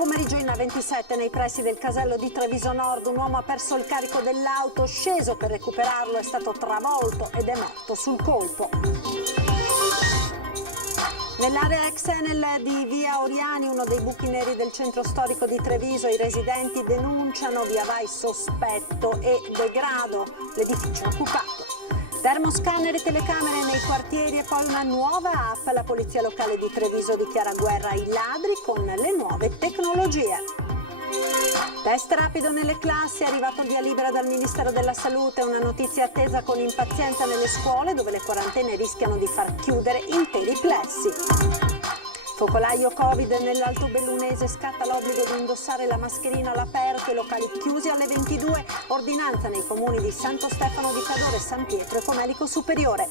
pomeriggio in A27 nei pressi del casello di Treviso Nord un uomo ha perso il carico dell'auto, sceso per recuperarlo, è stato travolto ed è morto sul colpo. Nell'area ex Enel di via Oriani, uno dei buchi neri del centro storico di Treviso, i residenti denunciano via vai sospetto e degrado, l'edificio è occupato. Termoscanner e telecamere nei quartieri e poi una nuova app. La polizia locale di Treviso dichiara guerra ai ladri con le nuove tecnologie. Test rapido nelle classi, è arrivato il via libera dal Ministero della Salute, una notizia attesa con impazienza nelle scuole dove le quarantene rischiano di far chiudere interi plessi. Focolaio Covid nell'Alto Bellunese, scatta l'obbligo di indossare la mascherina all'aperto e locali chiusi alle 22, ordinanza nei comuni di Santo Stefano di Cadore, San Pietro e Comelico Superiore.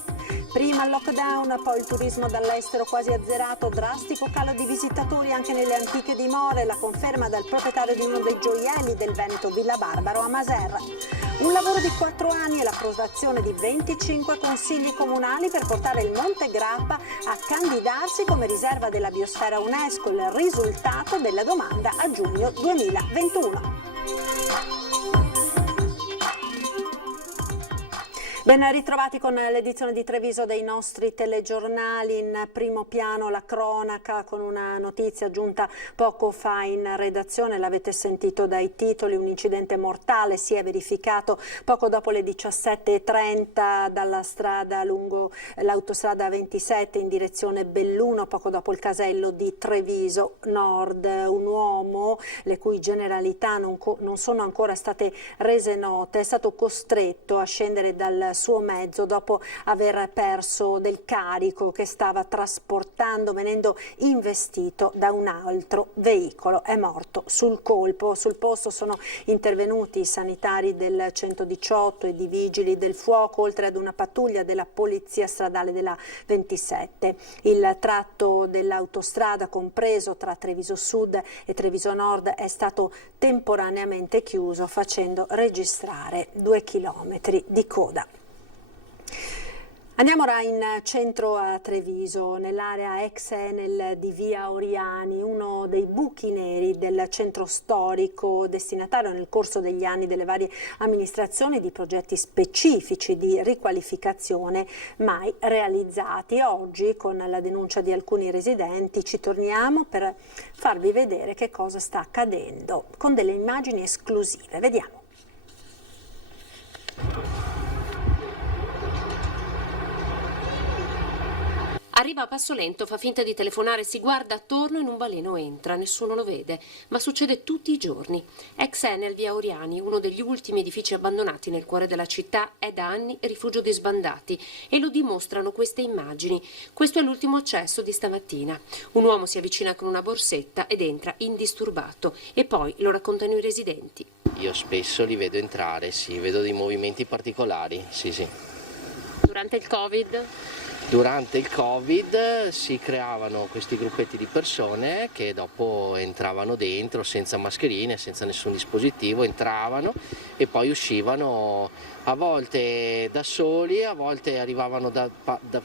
Prima il lockdown, poi il turismo dall'estero quasi azzerato, drastico calo di visitatori anche nelle antiche dimore, la conferma dal proprietario di uno dei gioielli del Veneto Villa Barbaro a Maserra. Un lavoro di 4 anni e l'approvazione di 25 consigli comunali per portare il Monte Grappa a candidarsi come riserva della biosfera UNESCO, il risultato della domanda a giugno 2021. Ben ritrovati con l'edizione di Treviso dei nostri telegiornali. In primo piano la cronaca con una notizia giunta poco fa in redazione, l'avete sentito dai titoli, un incidente mortale si è verificato poco dopo le 17:30 dalla strada lungo l'autostrada 27 in direzione Belluno, poco dopo il casello di Treviso Nord. Un uomo le cui generalità non sono ancora state rese note è stato costretto a scendere dal suo mezzo dopo aver perso del carico che stava trasportando, venendo investito da un altro veicolo. È morto sul colpo. Sul posto sono intervenuti i sanitari del 118 e di vigili del fuoco, oltre ad una pattuglia della polizia stradale della 27. Il tratto dell'autostrada compreso tra Treviso Sud e Treviso Nord è stato temporaneamente chiuso, facendo registrare 2 chilometri di coda. Andiamo ora in centro a Treviso, nell'area ex Enel di via Oriani, uno dei buchi neri del centro storico, destinatario nel corso degli anni delle varie amministrazioni di progetti specifici di riqualificazione mai realizzati. Oggi, con la denuncia di alcuni residenti, ci torniamo per farvi vedere che cosa sta accadendo con delle immagini esclusive. Vediamo. Arriva a passo lento, fa finta di telefonare, si guarda attorno, in un baleno entra, nessuno lo vede, ma succede tutti i giorni. Ex Enel via Oriani, uno degli ultimi edifici abbandonati nel cuore della città, è da anni rifugio di sbandati e lo dimostrano queste immagini. Questo è l'ultimo accesso di stamattina. Un uomo si avvicina con una borsetta ed entra indisturbato e poi lo raccontano i residenti. Io spesso li vedo entrare, sì, vedo dei movimenti particolari, sì. Durante il Covid? Durante il Covid si creavano questi gruppetti di persone che dopo entravano dentro senza mascherine, senza nessun dispositivo, entravano e poi uscivano a volte da soli, a volte arrivavano da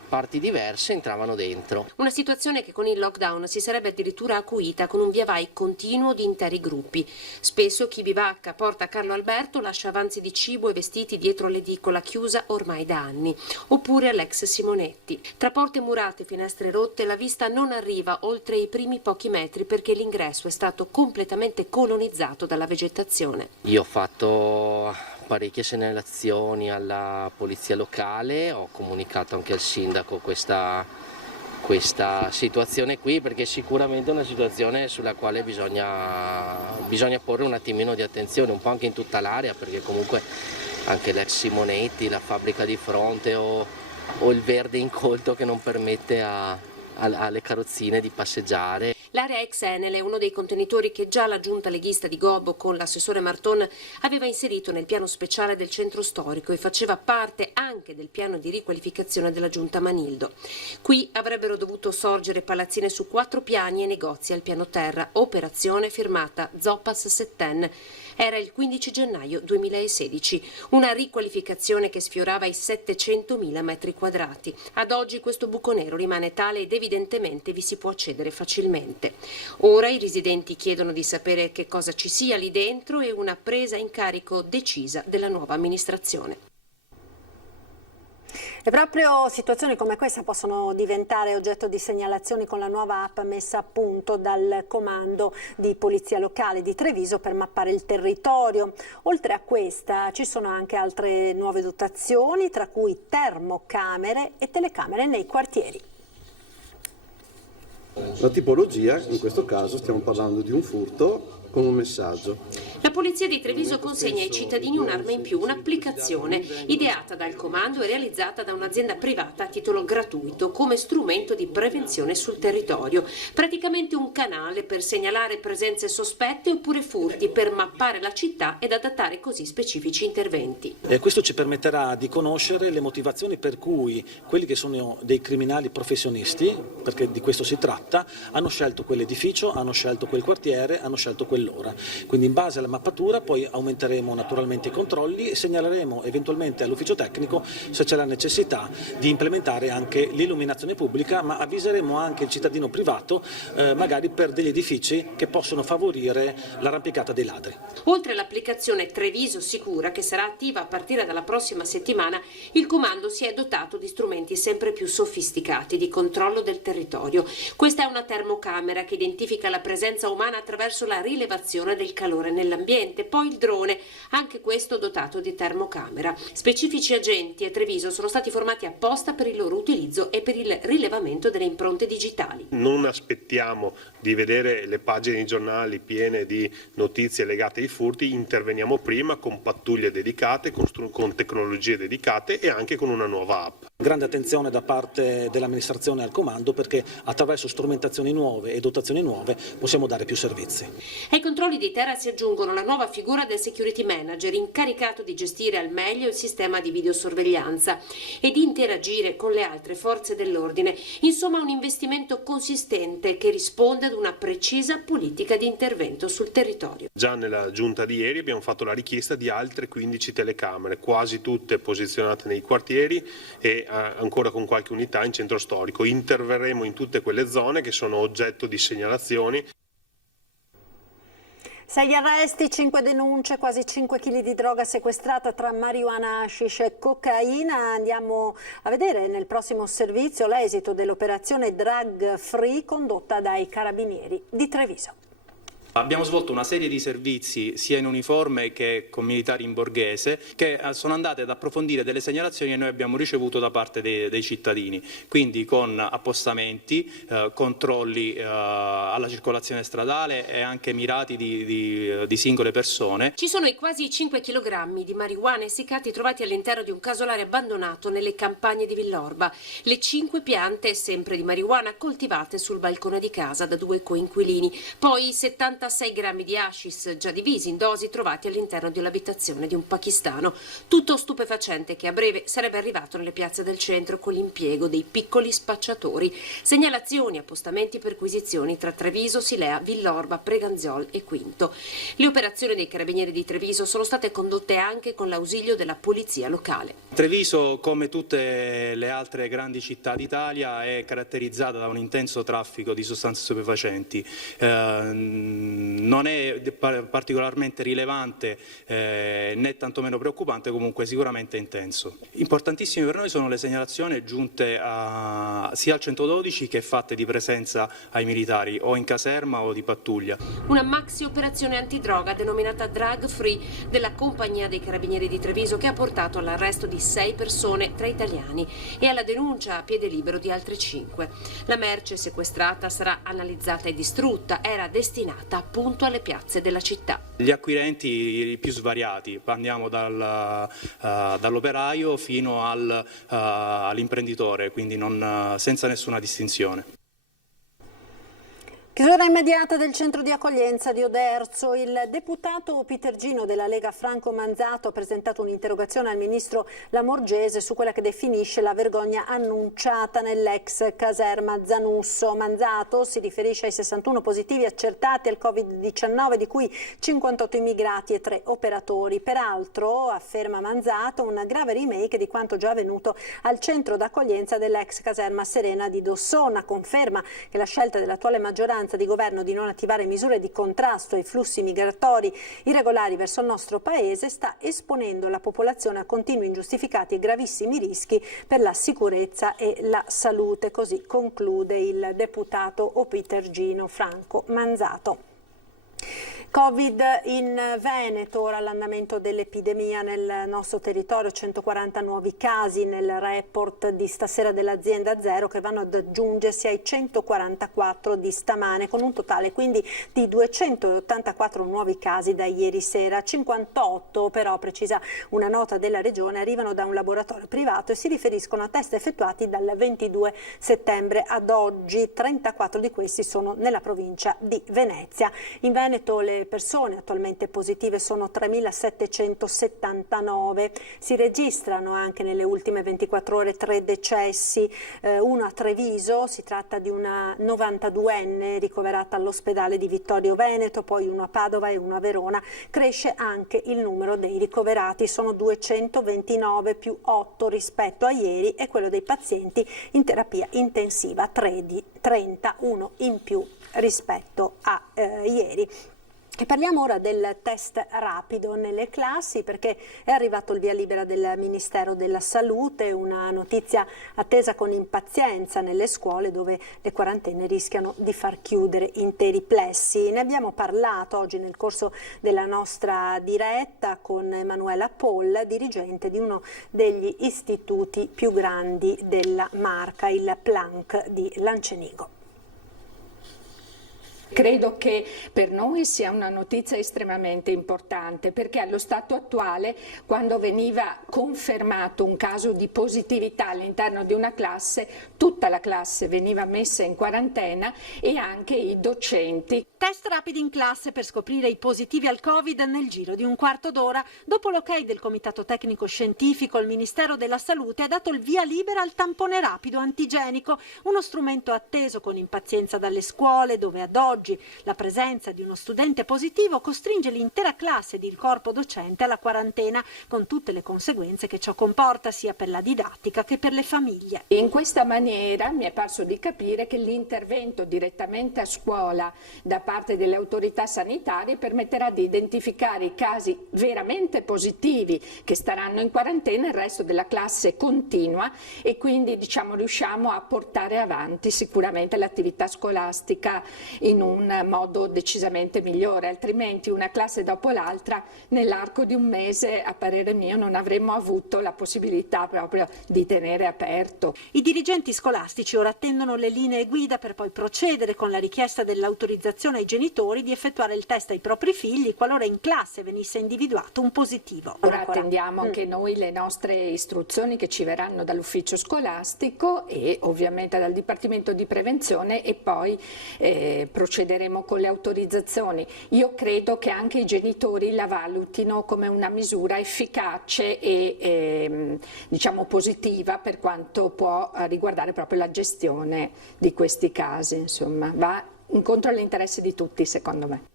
parti diverse e entravano dentro. Una situazione che con il lockdown si sarebbe addirittura acuita con un via vai continuo di interi gruppi. Spesso chi bivacca porta Carlo Alberto lascia avanzi di cibo e vestiti dietro l'edicola chiusa ormai da anni, oppure all'ex Simonetti. Tra porte murate e finestre rotte la vista non arriva oltre i primi pochi metri perché l'ingresso è stato completamente colonizzato dalla vegetazione. Io ho fatto parecchie segnalazioni alla polizia locale, ho comunicato anche al sindaco questa situazione qui, perché sicuramente è una situazione sulla quale bisogna porre un attimino di attenzione, un po' anche in tutta l'area, perché comunque anche l'ex Simonetti, la fabbrica di fronte o il verde incolto che non permette alle carrozzine di passeggiare. L'area ex Enel è uno dei contenitori che già la giunta leghista di Gobbo con l'assessore Marton aveva inserito nel piano speciale del centro storico e faceva parte anche del piano di riqualificazione della giunta Manildo. Qui avrebbero dovuto sorgere palazzine su 4 piani e negozi al piano terra, operazione firmata Zoppas Setten. Era il 15 gennaio 2016, una riqualificazione che sfiorava i 700.000 metri quadrati. Ad oggi questo buco nero rimane tale ed evidentemente vi si può accedere facilmente. notte. Ora i residenti chiedono di sapere che cosa ci sia lì dentro e una presa in carico decisa della nuova amministrazione. E proprio situazioni come questa possono diventare oggetto di segnalazioni con la nuova app messa a punto dal comando di polizia locale di Treviso per mappare il territorio. Oltre a questa ci sono anche altre nuove dotazioni, tra cui termocamere e telecamere nei quartieri. La tipologia, in questo caso stiamo parlando di un furto con un messaggio. La polizia di Treviso consegna ai cittadini un'arma in più, un'applicazione ideata dal comando e realizzata da un'azienda privata a titolo gratuito come strumento di prevenzione sul territorio. Praticamente un canale per segnalare presenze sospette oppure furti, per mappare la città ed adattare così specifici interventi. Questo ci permetterà di conoscere le motivazioni per cui quelli che sono dei criminali professionisti, perché di questo si tratta, hanno scelto quell'edificio, hanno scelto quel quartiere, hanno scelto quell'ora. Quindi in base alla mappatura poi aumenteremo naturalmente i controlli e segnaleremo eventualmente all'ufficio tecnico se c'è la necessità di implementare anche l'illuminazione pubblica, ma avviseremo anche il cittadino privato magari per degli edifici che possono favorire l'arrampicata dei ladri. Oltre all'applicazione Treviso Sicura, che sarà attiva a partire dalla prossima settimana, il comando si è dotato di strumenti sempre più sofisticati di controllo del territorio. Questa è una termocamera che identifica la presenza umana attraverso la rilevazione del calore nell'ambiente, poi il drone, anche questo dotato di termocamera. Specifici agenti a Treviso sono stati formati apposta per il loro utilizzo e per il rilevamento delle impronte digitali. Non aspettiamo di vedere le pagine dei giornali piene di notizie legate ai furti, interveniamo prima con pattuglie dedicate, con tecnologie dedicate e anche con una nuova app. Grande attenzione da parte dell'amministrazione al comando, perché attraverso strumentazioni nuove e dotazioni nuove possiamo dare più servizi. Ai controlli di terra si aggiungono la nuova figura del security manager, incaricato di gestire al meglio il sistema di videosorveglianza e di interagire con le altre forze dell'ordine. Insomma, un investimento consistente che risponde ad una precisa politica di intervento sul territorio. Già nella giunta di ieri abbiamo fatto la richiesta di altre 15 telecamere, quasi tutte posizionate nei quartieri e ancora con qualche unità in centro storico. Interverremo in tutte quelle zone che sono oggetto di segnalazioni. 6 arresti, 5 denunce, quasi 5 kg di droga sequestrata tra marijuana, hashish e cocaina. Andiamo a vedere nel prossimo servizio l'esito dell'operazione Drug Free condotta dai carabinieri di Treviso. Abbiamo svolto una serie di servizi sia in uniforme che con militari in borghese che sono andate ad approfondire delle segnalazioni che noi abbiamo ricevuto da parte dei cittadini, quindi con appostamenti, controlli alla circolazione stradale e anche mirati di singole persone. Ci sono i quasi 5 kg di marijuana essiccati trovati all'interno di un casolare abbandonato nelle campagne di Villorba. Le 5 piante sempre di marijuana coltivate sul balcone di casa da 2 coinquilini. Poi 76 grammi di hashish già divisi in dosi trovati all'interno dell'abitazione di un pakistano. Tutto stupefacente che a breve sarebbe arrivato nelle piazze del centro con l'impiego dei piccoli spacciatori. Segnalazioni, appostamenti, perquisizioni tra Treviso, Silea, Villorba, Preganziol e Quinto. Le operazioni dei carabinieri di Treviso sono state condotte anche con l'ausilio della polizia locale. Treviso, come tutte le altre grandi città d'Italia, è caratterizzata da un intenso traffico di sostanze stupefacenti. Non è particolarmente rilevante né tantomeno preoccupante, comunque sicuramente intenso. Importantissime per noi sono le segnalazioni giunte sia al 112 che fatte di presenza ai militari o in caserma o di pattuglia. Una maxi operazione antidroga denominata Drug Free della compagnia dei carabinieri di Treviso che ha portato all'arresto di 6 persone tra italiani e alla denuncia a piede libero di altre 5. La merce sequestrata sarà analizzata e distrutta, era destinata appunto alle piazze della città. Gli acquirenti più svariati, andiamo dall'operaio fino all'imprenditore, quindi senza nessuna distinzione. Chiusura immediata del centro di accoglienza di Oderzo. Il deputato pitergino della Lega Franco Manzato ha presentato un'interrogazione al ministro Lamorgese su quella che definisce la vergogna annunciata nell'ex caserma Zanusso. Manzato si riferisce ai 61 positivi accertati al Covid-19, di cui 58 immigrati e 3 operatori. Peraltro, afferma Manzato, un grave remake di quanto già avvenuto al centro d'accoglienza dell'ex caserma Serena di Dossona. Conferma che la scelta dell'attuale maggioranza vigilanza di governo di non attivare misure di contrasto ai flussi migratori irregolari verso il nostro paese sta esponendo la popolazione a continui ingiustificati e gravissimi rischi per la sicurezza e la salute, così conclude il deputato opitergino Franco Manzato. Covid in Veneto, ora l'andamento dell'epidemia nel nostro territorio, 140 nuovi casi nel report di stasera dell'azienda Zero che vanno ad aggiungersi ai 144 di stamane, con un totale quindi di 284 nuovi casi da ieri sera. 58 però, precisa una nota della regione, arrivano da un laboratorio privato e si riferiscono a test effettuati dal 22 settembre ad oggi. 34 di questi sono nella provincia di Venezia. In Veneto le persone attualmente positive sono 3.779, si registrano anche nelle ultime 24 ore 3 decessi, uno a Treviso, si tratta di una 92enne ricoverata all'ospedale di Vittorio Veneto, poi uno a Padova e uno a Verona. Cresce anche il numero dei ricoverati, sono 229 più 8 rispetto a ieri, e quello dei pazienti in terapia intensiva 30, uno in più rispetto a ieri. E parliamo ora del test rapido nelle classi, perché è arrivato il via libera del Ministero della Salute, una notizia attesa con impazienza nelle scuole dove le quarantene rischiano di far chiudere interi plessi. Ne abbiamo parlato oggi nel corso della nostra diretta con Emanuela Poll, dirigente di uno degli istituti più grandi della Marca, il Planck di Lancenigo. Credo che per noi sia una notizia estremamente importante, perché allo stato attuale, quando veniva confermato un caso di positività all'interno di una classe, tutta la classe veniva messa in quarantena e anche i docenti. Test rapidi in classe per scoprire i positivi al Covid nel giro di un quarto d'ora. Dopo l'ok del Comitato Tecnico Scientifico, il Ministero della Salute ha dato il via libera al tampone rapido antigenico, uno strumento atteso con impazienza dalle scuole, dove ad oggi la presenza di uno studente positivo costringe l'intera classe ed il corpo docente alla quarantena, con tutte le conseguenze che ciò comporta sia per la didattica che per le famiglie. In questa maniera mi è parso di capire che l'intervento direttamente a scuola da parte delle autorità sanitarie permetterà di identificare i casi veramente positivi che staranno in quarantena, il resto della classe continua e quindi riusciamo a portare avanti sicuramente l'attività scolastica in un modo decisamente migliore, altrimenti una classe dopo l'altra nell'arco di un mese, a parere mio, non avremmo avuto la possibilità proprio di tenere aperto. I dirigenti scolastici ora attendono le linee guida per poi procedere con la richiesta dell'autorizzazione ai genitori di effettuare il test ai propri figli qualora in classe venisse individuato un positivo. Ora attendiamo anche noi le nostre istruzioni che ci verranno dall'ufficio scolastico e ovviamente dal Dipartimento di Prevenzione, e poi procederemo con le autorizzazioni. Io credo che anche i genitori la valutino come una misura efficace e positiva per quanto può riguardare proprio la gestione di questi casi. Insomma, va incontro agli interessi di tutti, secondo me.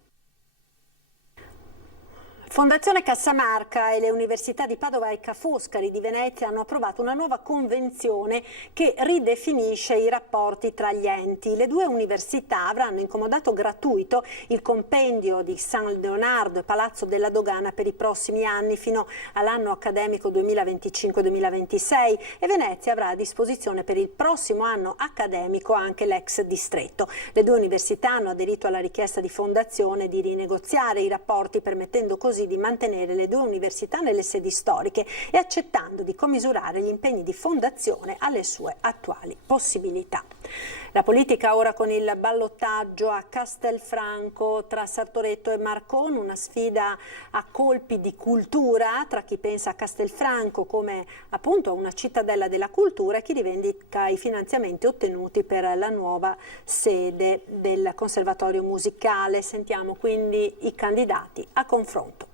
Fondazione Cassamarca e le università di Padova e Ca' Foscari di Venezia hanno approvato una nuova convenzione che ridefinisce i rapporti tra gli enti. Le due università avranno in comodato gratuito il compendio di San Leonardo e Palazzo della Dogana per i prossimi anni fino all'anno accademico 2025-2026 e Venezia avrà a disposizione per il prossimo anno accademico anche l'ex distretto. Le due università hanno aderito alla richiesta di Fondazione di rinegoziare i rapporti, permettendo così di mantenere le due università nelle sedi storiche e accettando di commisurare gli impegni di Fondazione alle sue attuali possibilità. La politica ora con il ballottaggio a Castelfranco tra Sartoretto e Marcon, una sfida a colpi di cultura tra chi pensa a Castelfranco come appunto a una cittadella della cultura e chi rivendica i finanziamenti ottenuti per la nuova sede del Conservatorio Musicale. Sentiamo quindi i candidati a confronto.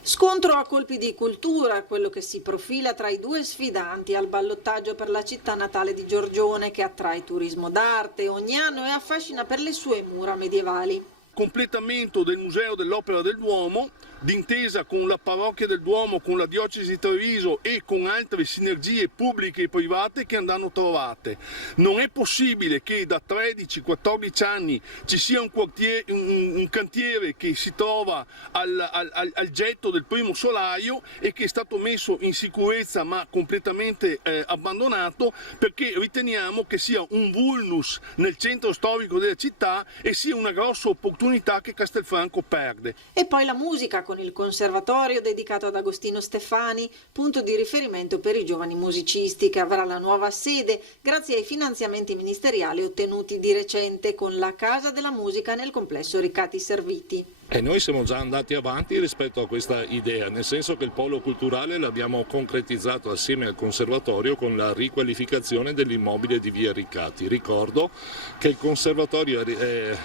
Scontro a colpi di cultura, quello che si profila tra i due sfidanti al ballottaggio per la città natale di Giorgione, che attrae turismo d'arte ogni anno e affascina per le sue mura medievali. Completamento del Museo dell'Opera del Duomo, d'intesa con la parrocchia del Duomo, con la diocesi di Treviso e con altre sinergie pubbliche e private che andranno trovate. Non è possibile che da 13-14 anni ci sia un cantiere che si trova al getto del primo solaio e che è stato messo in sicurezza ma completamente abbandonato, perché riteniamo che sia un vulnus nel centro storico della città e sia una grossa opportunità che Castelfranco perde. E poi la musica con il conservatorio dedicato ad Agostino Stefani, punto di riferimento per i giovani musicisti, che avrà la nuova sede grazie ai finanziamenti ministeriali ottenuti di recente con la Casa della Musica nel complesso Riccati Serviti. E noi siamo già andati avanti rispetto a questa idea, nel senso che il polo culturale l'abbiamo concretizzato assieme al conservatorio con la riqualificazione dell'immobile di via Riccati. Ricordo che il conservatorio è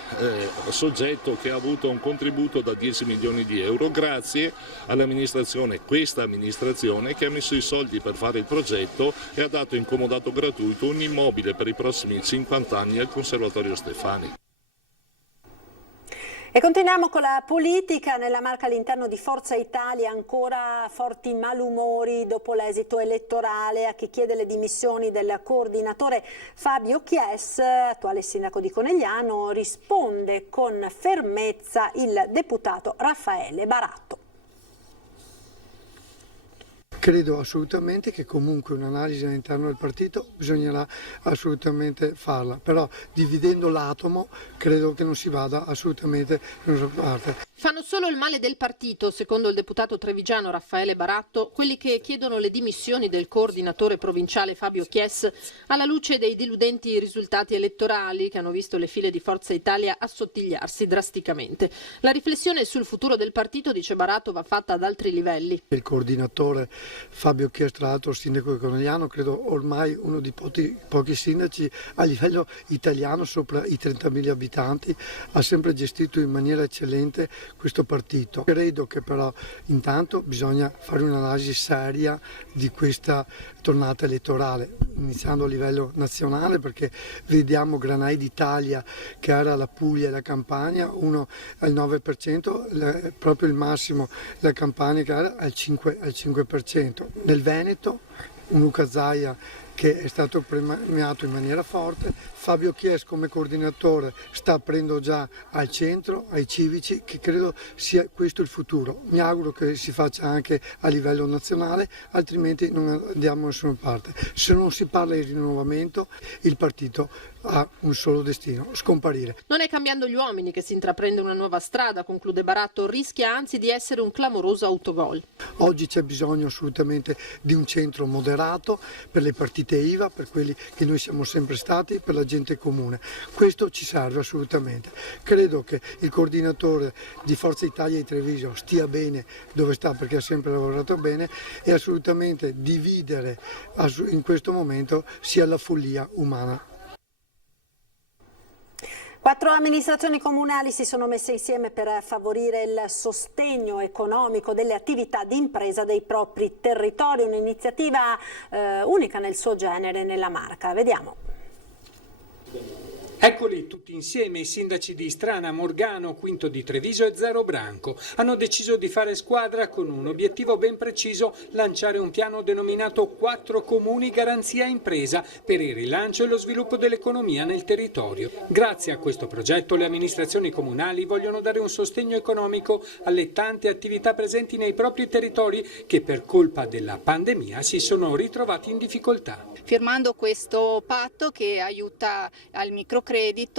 soggetto che ha avuto un contributo da 10 milioni di euro grazie all'amministrazione, questa amministrazione, che ha messo i soldi per fare il progetto e ha dato in comodato gratuito un immobile per i prossimi 50 anni al conservatorio Stefani. E continuiamo con la politica. Nella Marca all'interno di Forza Italia ancora forti malumori dopo l'esito elettorale. A chi chiede le dimissioni del coordinatore Fabio Chies, attuale sindaco di Conegliano, risponde con fermezza il deputato Raffaele Baratto. Credo assolutamente che comunque un'analisi all'interno del partito bisognerà assolutamente farla, però dividendo l'atomo credo che non si vada assolutamente da nessuna parte. Fanno solo il male del partito, secondo il deputato trevigiano Raffaele Baratto, quelli che chiedono le dimissioni del coordinatore provinciale Fabio Chies alla luce dei deludenti risultati elettorali che hanno visto le file di Forza Italia assottigliarsi drasticamente. La riflessione sul futuro del partito, dice Baratto, va fatta ad altri livelli. Il coordinatore Fabio Chies, tra l'altro sindaco di Conegliano, credo ormai uno dei pochi sindaci a livello italiano sopra i 30.000 abitanti, ha sempre gestito in maniera eccellente questo partito. Credo che però intanto bisogna fare un'analisi seria di questa tornata elettorale, iniziando a livello nazionale, perché vediamo Granai d'Italia che era la Puglia e la Campania, uno al 9%, proprio il massimo la Campania che era al 5%. Nel Veneto un Luca Zaia che è stato premiato in maniera forte. Fabio Chies come coordinatore sta aprendo già al centro, ai civici, che credo sia questo il futuro. Mi auguro che si faccia anche a livello nazionale, altrimenti non andiamo da nessuna parte. Se non si parla di rinnovamento, il partito ha un solo destino: scomparire. Non è cambiando gli uomini che si intraprende una nuova strada, conclude Baratto, rischia anzi di essere un clamoroso autogol. Oggi c'è bisogno assolutamente di un centro moderato per le partite IVA, per quelli che noi siamo sempre stati, per la gente comune. Questo ci serve assolutamente. Credo che il coordinatore di Forza Italia di Treviso stia bene dove sta, perché ha sempre lavorato bene, e assolutamente dividere in questo momento sia la follia umana. 4 amministrazioni comunali si sono messe insieme per favorire il sostegno economico delle attività di impresa dei propri territori, un'iniziativa unica nel suo genere nella Marca. Vediamo. Eccoli tutti insieme i sindaci di Istrana, Morgano, Quinto di Treviso e Zero Branco. Hanno deciso di fare squadra con un obiettivo ben preciso: lanciare un piano denominato 4 Comuni Garanzia Impresa per il rilancio e lo sviluppo dell'economia nel territorio. Grazie a questo progetto le amministrazioni comunali vogliono dare un sostegno economico alle tante attività presenti nei propri territori che per colpa della pandemia si sono ritrovati in difficoltà. Firmando questo patto che aiuta al microcredito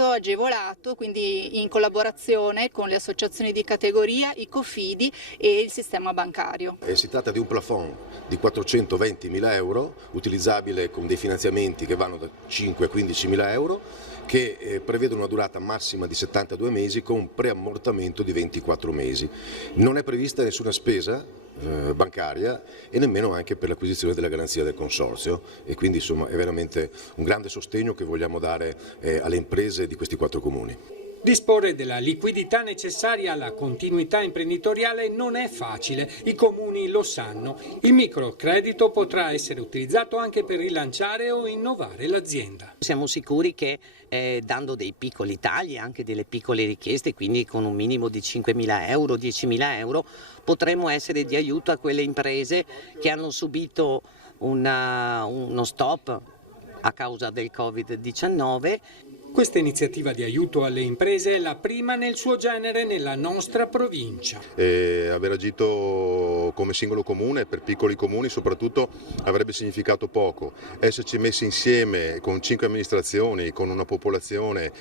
agevolato, quindi in collaborazione con le associazioni di categoria, i Cofidi e il sistema bancario. Si tratta di un plafond di 420.000 euro, utilizzabile con dei finanziamenti che vanno da 5 a 15.000 euro, che prevedono una durata massima di 72 mesi con un preammortamento di 24 mesi. Non è prevista nessuna spesa bancaria e nemmeno anche per l'acquisizione della garanzia del consorzio, e quindi insomma è veramente un grande sostegno che vogliamo dare alle imprese di questi 4 comuni. Disporre della liquidità necessaria alla continuità imprenditoriale non è facile, i comuni lo sanno. Il microcredito potrà essere utilizzato anche per rilanciare o innovare l'azienda. Siamo sicuri che dando dei piccoli tagli, anche delle piccole richieste, quindi con un minimo di 5.000 euro, 10.000 euro, potremo essere di aiuto a quelle imprese che hanno subito uno stop a causa del Covid-19. Questa iniziativa di aiuto alle imprese è la prima nel suo genere nella nostra provincia. Aver agito come singolo comune, per piccoli comuni soprattutto, avrebbe significato poco. Esserci messi insieme con 5 amministrazioni, con una popolazione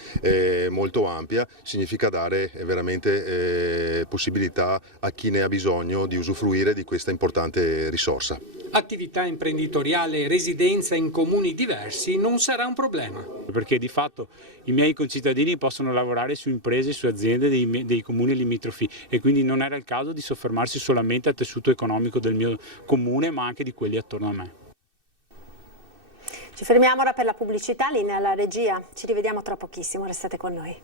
molto ampia, significa dare veramente possibilità a chi ne ha bisogno di usufruire di questa importante risorsa. Attività imprenditoriale e residenza in comuni diversi non sarà un problema. Perché di fatto i miei concittadini possono lavorare su imprese, su aziende dei comuni limitrofi e quindi non era il caso di soffermarsi solamente al tessuto economico del mio comune, ma anche di quelli attorno a me. Ci fermiamo ora per la pubblicità, linea alla regia. Ci rivediamo tra pochissimo, restate con noi.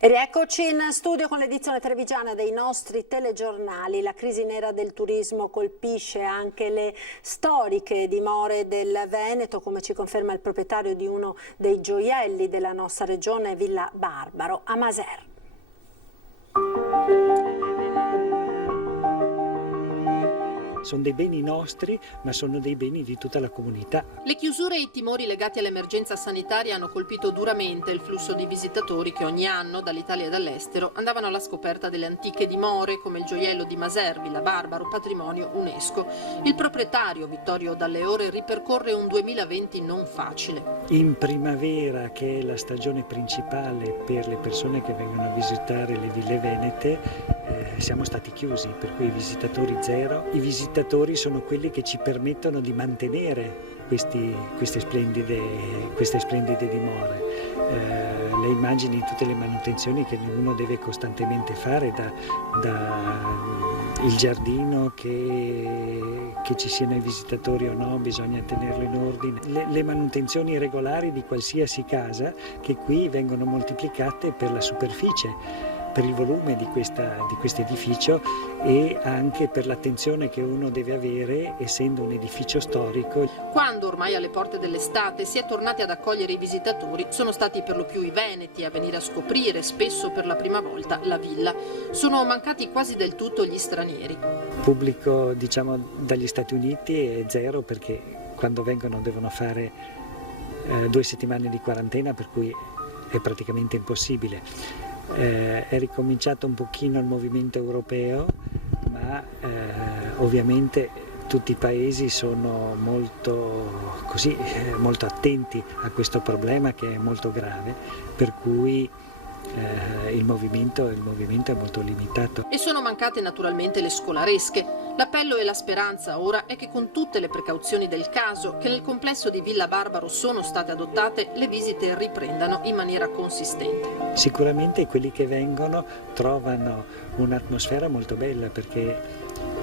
E rieccoci in studio con l'edizione trevigiana dei nostri telegiornali. La crisi nera del turismo colpisce anche le storiche dimore del Veneto, come ci conferma il proprietario di uno dei gioielli della nostra regione, Villa Barbaro, a Maser. Sono dei beni nostri, ma sono dei beni di tutta la comunità. Le chiusure e i timori legati all'emergenza sanitaria hanno colpito duramente il flusso di visitatori che ogni anno, dall'Italia e dall'estero, andavano alla scoperta delle antiche dimore come il gioiello di Maser, Villa Barbaro, patrimonio UNESCO. Il proprietario, Vittorio Dalleore, ripercorre un 2020 non facile. In primavera, che è la stagione principale per le persone che vengono a visitare le ville venete, siamo stati chiusi, per cui i visitatori zero. I visitatori sono quelli che ci permettono di mantenere queste splendide dimore. Le immagini, tutte le manutenzioni che uno deve costantemente fare, da il giardino che ci siano i visitatori o no, bisogna tenerlo in ordine. Le manutenzioni regolari di qualsiasi casa, che qui vengono moltiplicate per la superficie, per il volume di questo edificio e anche per l'attenzione che uno deve avere, essendo un edificio storico. Quando ormai alle porte dell'estate si è tornati ad accogliere i visitatori, sono stati per lo più i veneti a venire a scoprire, spesso per la prima volta, la villa. Sono mancati quasi del tutto gli stranieri. Il pubblico, diciamo, dagli Stati Uniti è zero, perché quando vengono devono fare 2 settimane di quarantena, per cui è praticamente impossibile. È ricominciato un pochino il movimento europeo, ma ovviamente tutti i paesi sono molto attenti a questo problema, che è molto grave, per cui il movimento è molto limitato. E sono mancate naturalmente le scolaresche. L'appello e la speranza ora è che, con tutte le precauzioni del caso che nel complesso di Villa Barbaro sono state adottate, le visite riprendano in maniera consistente. Sicuramente quelli che vengono trovano un'atmosfera molto bella, perché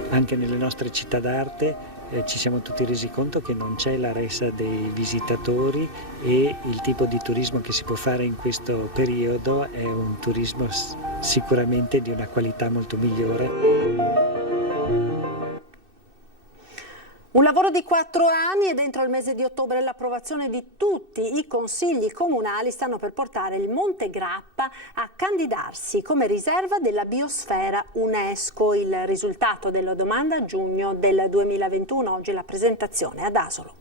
anche nelle nostre città d'arte ci siamo tutti resi conto che non c'è la resa dei visitatori, e il tipo di turismo che si può fare in questo periodo è un turismo sicuramente di una qualità molto migliore. Un lavoro di 4 anni, e dentro il mese di ottobre l'approvazione di tutti i consigli comunali stanno per portare il Monte Grappa a candidarsi come riserva della biosfera UNESCO. Il risultato della domanda a giugno del 2021, oggi la presentazione ad Asolo.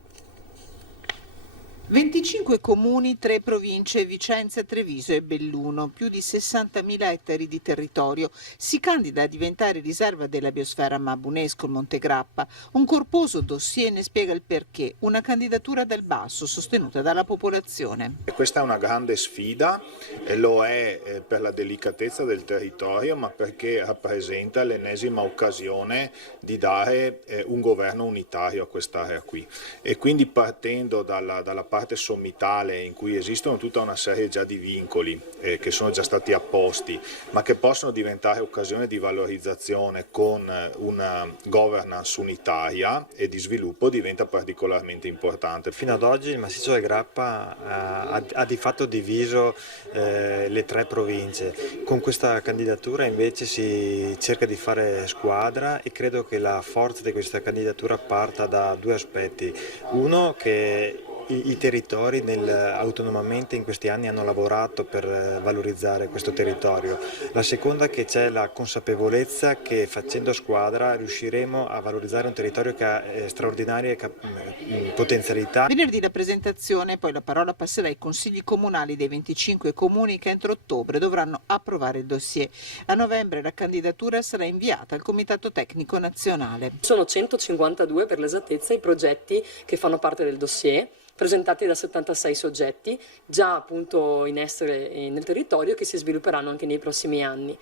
25 comuni, 3 province, Vicenza, Treviso e Belluno, più di 60.000 ettari di territorio. Si candida a diventare riserva della biosfera MAB UNESCO il Monte Grappa. Un corposo dossier ne spiega il perché, una candidatura dal basso sostenuta dalla popolazione. Questa è una grande sfida, e lo è per la delicatezza del territorio, ma perché rappresenta l'ennesima occasione di dare un governo unitario a quest'area qui. E quindi, partendo dalla parte parte sommitale in cui esistono tutta una serie già di vincoli che sono già stati apposti, ma che possono diventare occasione di valorizzazione con una governance unitaria e di sviluppo, diventa particolarmente importante. Fino ad oggi il massiccio del Grappa ha di fatto diviso le 3 province. Con questa candidatura invece si cerca di fare squadra e credo che la forza di questa candidatura parta da 2 aspetti. Uno, che i territori autonomamente in questi anni hanno lavorato per valorizzare questo territorio. La seconda, che c'è la consapevolezza che facendo squadra riusciremo a valorizzare un territorio che ha straordinarie potenzialità. Venerdì la presentazione, poi la parola passerà ai consigli comunali dei 25 comuni che entro ottobre dovranno approvare il dossier. A novembre la candidatura sarà inviata al Comitato Tecnico Nazionale. Sono 152 per l'esattezza i progetti che fanno parte del dossier, presentati da 76 soggetti, già appunto in essere nel territorio, che si svilupperanno anche nei prossimi anni.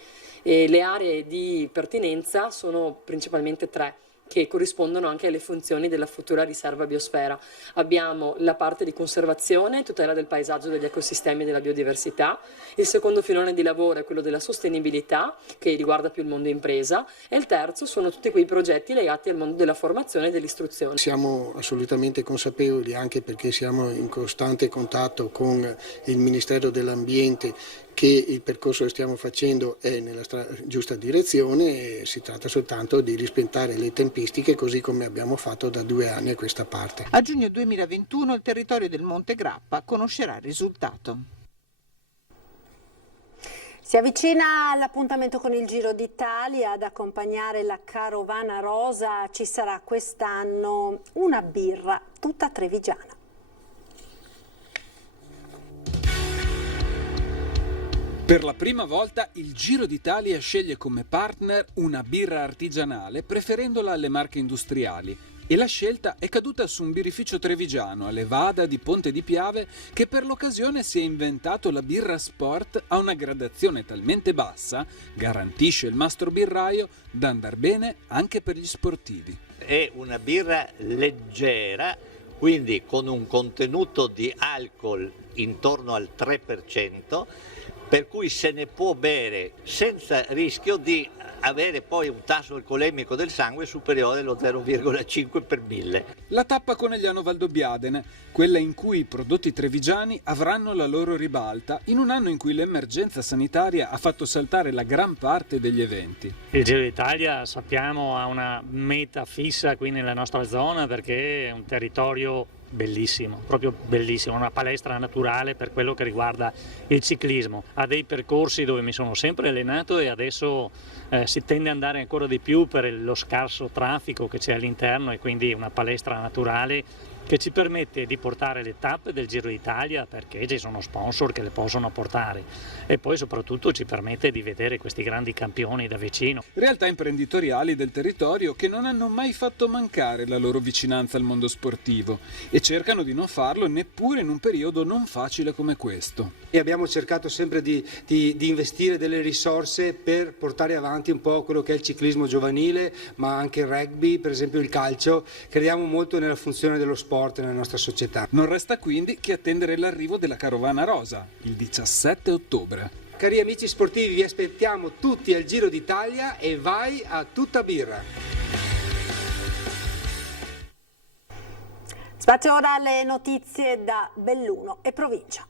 E le aree di pertinenza sono principalmente 3, che corrispondono anche alle funzioni della futura riserva biosfera. Abbiamo la parte di conservazione, tutela del paesaggio, degli ecosistemi e della biodiversità. Il secondo filone di lavoro è quello della sostenibilità, che riguarda più il mondo impresa, e il terzo sono tutti quei progetti legati al mondo della formazione e dell'istruzione. Siamo assolutamente consapevoli, anche perché siamo in costante contatto con il Ministero dell'Ambiente, che il percorso che stiamo facendo è nella giusta direzione e si tratta soltanto di rispettare le tempistiche, così come abbiamo fatto da 2 anni a questa parte. A giugno 2021 il territorio del Monte Grappa conoscerà il risultato. Si avvicina l'appuntamento con il Giro d'Italia. Ad accompagnare la Carovana Rosa ci sarà quest'anno una birra tutta trevigiana. Per la prima volta il Giro d'Italia sceglie come partner una birra artigianale, preferendola alle marche industriali. E la scelta è caduta su un birrificio trevigiano, a Levada di Ponte di Piave, che per l'occasione si è inventato la birra sport a una gradazione talmente bassa, garantisce il mastro birraio, da andar bene anche per gli sportivi. È una birra leggera, quindi con un contenuto di alcol intorno al 3%, per cui se ne può bere senza rischio di avere poi un tasso alcolemico del sangue superiore allo 0,5 per 1000. La tappa Conegliano Valdobbiadene, quella in cui i prodotti trevigiani avranno la loro ribalta in un anno in cui l'emergenza sanitaria ha fatto saltare la gran parte degli eventi. Il Giro d'Italia, sappiamo, ha una meta fissa qui nella nostra zona, perché è un territorio bellissimo, proprio bellissimo, una palestra naturale per quello che riguarda il ciclismo. Ha dei percorsi dove mi sono sempre allenato e adesso si tende ad andare ancora di più per lo scarso traffico che c'è all'interno, e quindi una palestra naturale che ci permette di portare le tappe del Giro d'Italia, perché ci sono sponsor che le possono portare, e poi soprattutto ci permette di vedere questi grandi campioni da vicino. Realtà imprenditoriali del territorio che non hanno mai fatto mancare la loro vicinanza al mondo sportivo e cercano di non farlo neppure in un periodo non facile come questo. E abbiamo cercato sempre di investire delle risorse per portare avanti un po' quello che è il ciclismo giovanile, ma anche il rugby, per esempio il calcio. Crediamo molto nella funzione dello sport nella nostra società. Non resta quindi che attendere l'arrivo della Carovana Rosa, il 17 ottobre. Cari amici sportivi, vi aspettiamo tutti al Giro d'Italia e vai a tutta birra! Spazio ora alle notizie da Belluno e provincia.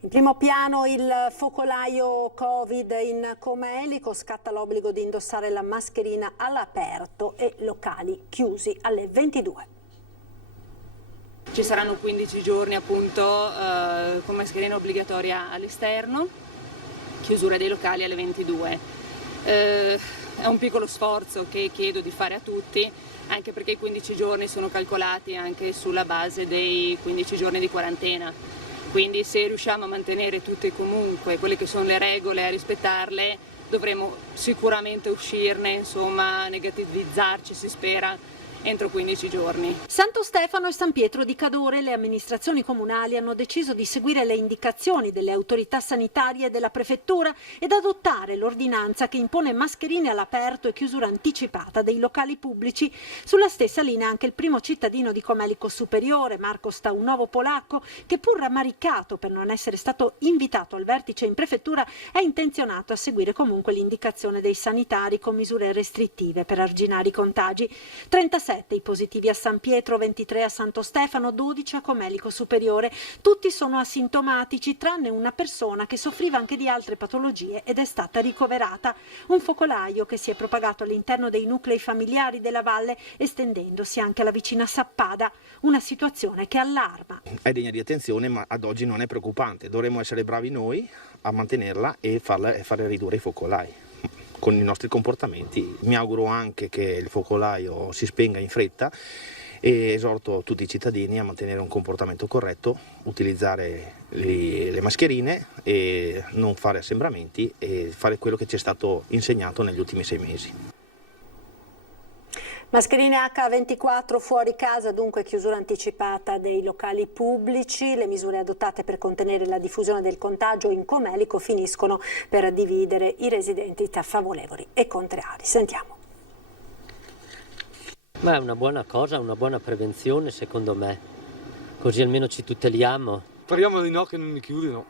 In primo piano il focolaio Covid in Comelico, scatta l'obbligo di indossare la mascherina all'aperto e locali chiusi alle 22. Ci saranno 15 giorni appunto con mascherina obbligatoria all'esterno, chiusura dei locali alle 22. È un piccolo sforzo che chiedo di fare a tutti, anche perché i 15 giorni sono calcolati anche sulla base dei 15 giorni di quarantena. Quindi se riusciamo a mantenere tutte comunque quelle che sono le regole, a rispettarle, dovremo sicuramente uscirne, insomma, negativizzarci si spera, entro 15 giorni. Santo Stefano e San Pietro di Cadore, le amministrazioni comunali hanno deciso di seguire le indicazioni delle autorità sanitarie e della prefettura ed adottare l'ordinanza che impone mascherine all'aperto e chiusura anticipata dei locali pubblici. Sulla stessa linea anche il primo cittadino di Comelico Superiore, Marco Staunovo Polacco, che pur rammaricato per non essere stato invitato al vertice in prefettura, è intenzionato a seguire comunque l'indicazione dei sanitari con misure restrittive per arginare i contagi. 37 i positivi a San Pietro, 23 a Santo Stefano, 12 a Comelico Superiore. Tutti sono asintomatici, tranne una persona che soffriva anche di altre patologie ed è stata ricoverata. Un focolaio che si è propagato all'interno dei nuclei familiari della valle, estendendosi anche alla vicina Sappada. Una situazione che allarma. È degna di attenzione, ma ad oggi non è preoccupante. Dovremmo essere bravi noi a mantenerla e fare ridurre i focolai con i nostri comportamenti. Mi auguro anche che il focolaio si spenga in fretta e esorto tutti i cittadini a mantenere un comportamento corretto, utilizzare le mascherine e non fare assembramenti e fare quello che ci è stato insegnato negli ultimi 6 mesi. Mascherine H24 fuori casa, dunque chiusura anticipata dei locali pubblici. Le misure adottate per contenere la diffusione del contagio in Comelico finiscono per dividere i residenti tra favorevoli e contrari. Sentiamo. Ma è una buona cosa, una buona prevenzione secondo me, così almeno ci tuteliamo. Speriamo di no, che non mi chiudino.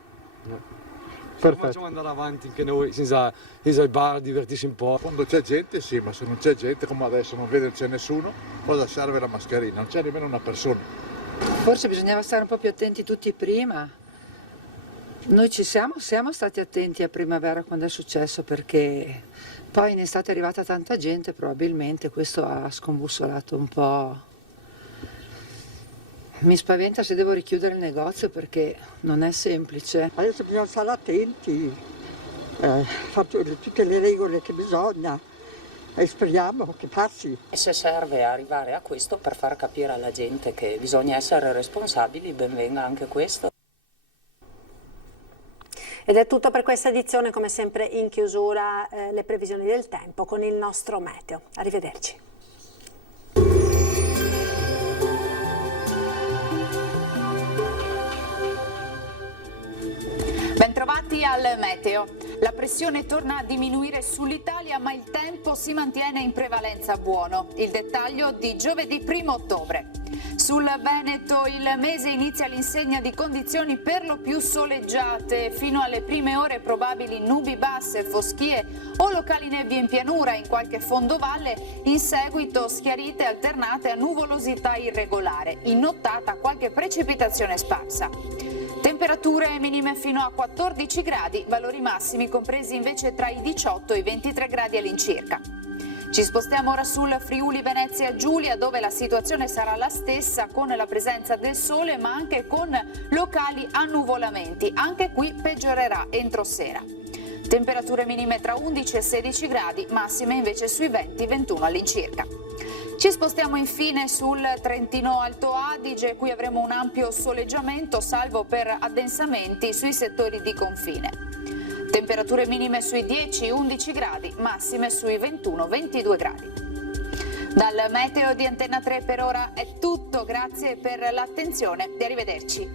Perfetto. Facciamo andare avanti anche noi senza il bar, divertirsi un po'. Quando c'è gente sì, ma se non c'è gente come adesso non vede c'è nessuno, cosa serve la mascherina? Non c'è nemmeno una persona. Forse bisognava stare un po' più attenti tutti prima. Noi siamo stati attenti a primavera quando è successo, perché poi in estate è arrivata tanta gente, probabilmente questo ha scombussolato un po'. Mi spaventa se devo richiudere il negozio perché non è semplice. Adesso bisogna stare attenti, fare tutte le regole che bisogna e speriamo che passi. E se serve arrivare a questo per far capire alla gente che bisogna essere responsabili, ben venga anche questo. Ed è tutto per questa edizione, come sempre in chiusura le previsioni del tempo con il nostro meteo. Arrivederci. Bentrovati al meteo. La pressione torna a diminuire sull'Italia, ma il tempo si mantiene in prevalenza buono. Il dettaglio di giovedì 1 ottobre. Sul Veneto il mese inizia all'insegna di condizioni per lo più soleggiate. Fino alle prime ore probabili nubi basse, foschie o locali nebbie in pianura, in qualche fondovalle. In seguito schiarite alternate a nuvolosità irregolare. In nottata qualche precipitazione sparsa. Temperature minime fino a 14 gradi, valori massimi compresi invece tra i 18 e i 23 gradi all'incirca. Ci spostiamo ora sul Friuli Venezia Giulia, dove la situazione sarà la stessa, con la presenza del sole ma anche con locali annuvolamenti. Anche qui peggiorerà entro sera. Temperature minime tra 11 e 16 gradi, massime invece sui 20-21 all'incirca. Ci spostiamo infine sul Trentino Alto Adige, qui avremo un ampio soleggiamento salvo per addensamenti sui settori di confine. Temperature minime sui 10-11 gradi, massime sui 21-22 gradi. Dal meteo di Antenna 3 per ora è tutto, grazie per l'attenzione e arrivederci.